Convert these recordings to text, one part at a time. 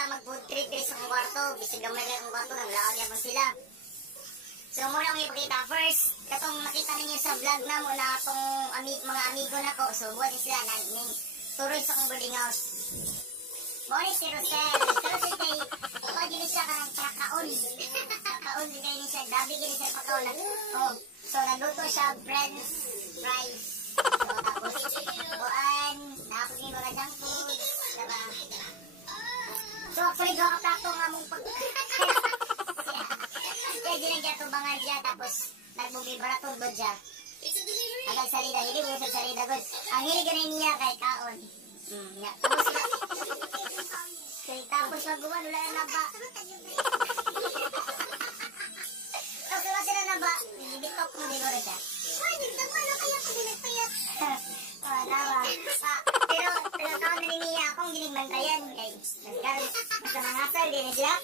sila mag-food trip diri sa kwarto. Bisag gamay kay ang kwarto, naglaan niya pa sila. So muna akong ipakita first, katong nakita ninyo sa vlog na mo na itong mga amigo na ko. So buwan sila naging turoy sa akong boarding house. Muna si Rosel. Si Rosel kay pagili siya ka ng kakaon. Kakaon din kayo siya. Dabi gini siya pagkaon. Oh, so nagluto siya french fries. So tapos buwan, tapos yung mga junk food. Diba? So actually gawa ka plato nga mong pag... Kaya ginagya tubangan siya tapos nagbubibaraton ba siya. Agad salida, hindi mo sa salida. Ang hili ganun niya kay kaon. Tapos magawa, wala na ba? Tapos wala sila na ba? Bitok mo din ko rin siya. Ay, nagdaman na kaya kung binagpayat. Dawa. Pero kaon na rin niya akong ginigbantayan. Basta mangasal din siya.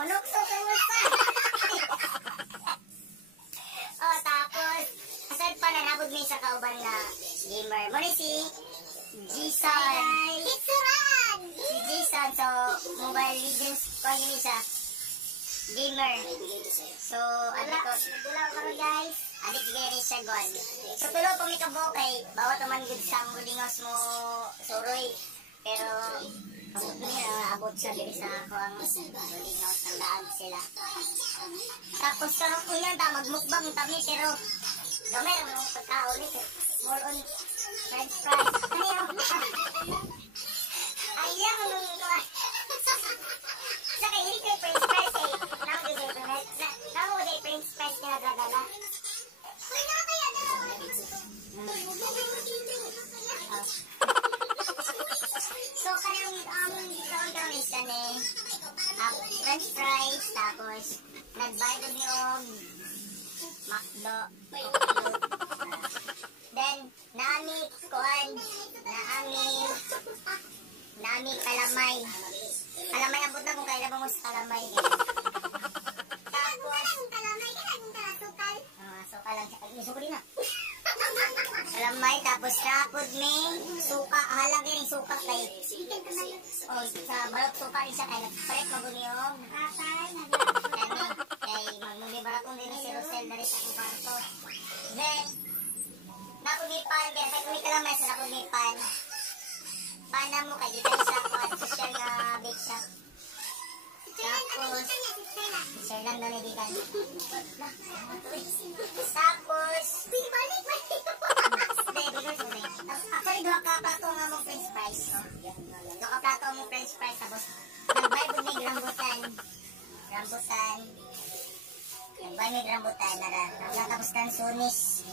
Manukso sa wasa. Tapos, asal pa na nabod may sa kauban na gamer. Muna si Jason. Si Jason, so Mobile Legends ko yun siya. Gamer. So, ano ko, nagdulaw ko rin guys. Adik gaya siya gwan. So, tulo po may kabo kay bawat naman good sa mulingos mo suroy. Pero, abot siya diri sa ako ang mulingos ng daan sila. Tapos, sarap ko yan, magmukbang kami, pero gamay ang mga pagkaon ito. More on french fries. Ano yun? Ayaw nung ito. Sa kayo, hindi kayo french fries eh. Namo din french fries na nagdadala. Uy, nakakaya na. So, kanyang kaon isa ni french fries, tapos nagbayad yung McDo. Then, naami kalamay. Kalamay ang buta kung kailan mo sa kalamay. Tapos, suka lang siya. Suka din na. Kalamay, tapos napod may suka. Halang yung suka kay sa balot suka rin siya kay nagpalit magun yung kay magmulibaratong din si Rosel na rin sa kwarto. Then, napod may pan, kaya sa may kalamay sa napod may pan. Pana mo kay dito sa social na bake shop. Tapos, share lang na nagigan. Tapos, actually, doha ka plato nga mong french fries. Doha ka plato mong french fries. Tapos, nagbay mo may rambutan. Nagbay may rambutan. Tapos ng sunis.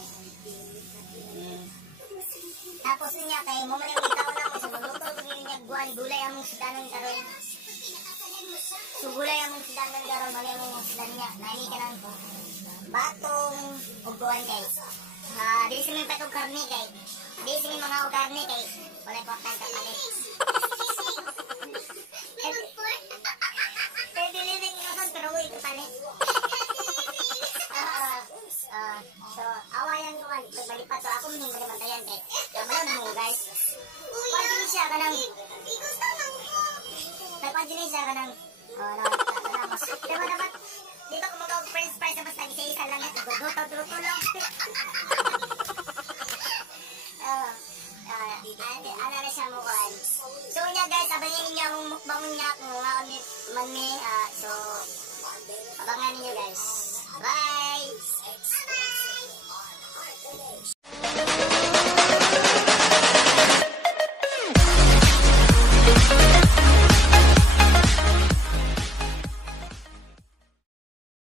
Tapos niya kay mo man yung ikaw na mo. So, magluto ko niya guwan. Gulay among sidanon karon. So, gulay among sidanon karon. Mali among sidanon niya. Nani ka lang po. Batong uguan kay. Dili sa mga patong karne kay. Dili sa mga karne kay. Wala po akong kapalit. Pero dili rin yung asal pero huwag kapalit. So, awayan ko man. Pagbalipat to ako hindi malimantayan kay. Kabalan mo guys. Pagpagin siya ka ng... Pagpagin siya ka ng... Diba dapat... Dito kung mag-french fries na basta isa-isa lang ito. Duto lang. Ano na siya mukuhan. So niya guys, abangan ninyo ang mukbang niya kung man may. So, abangan ninyo guys.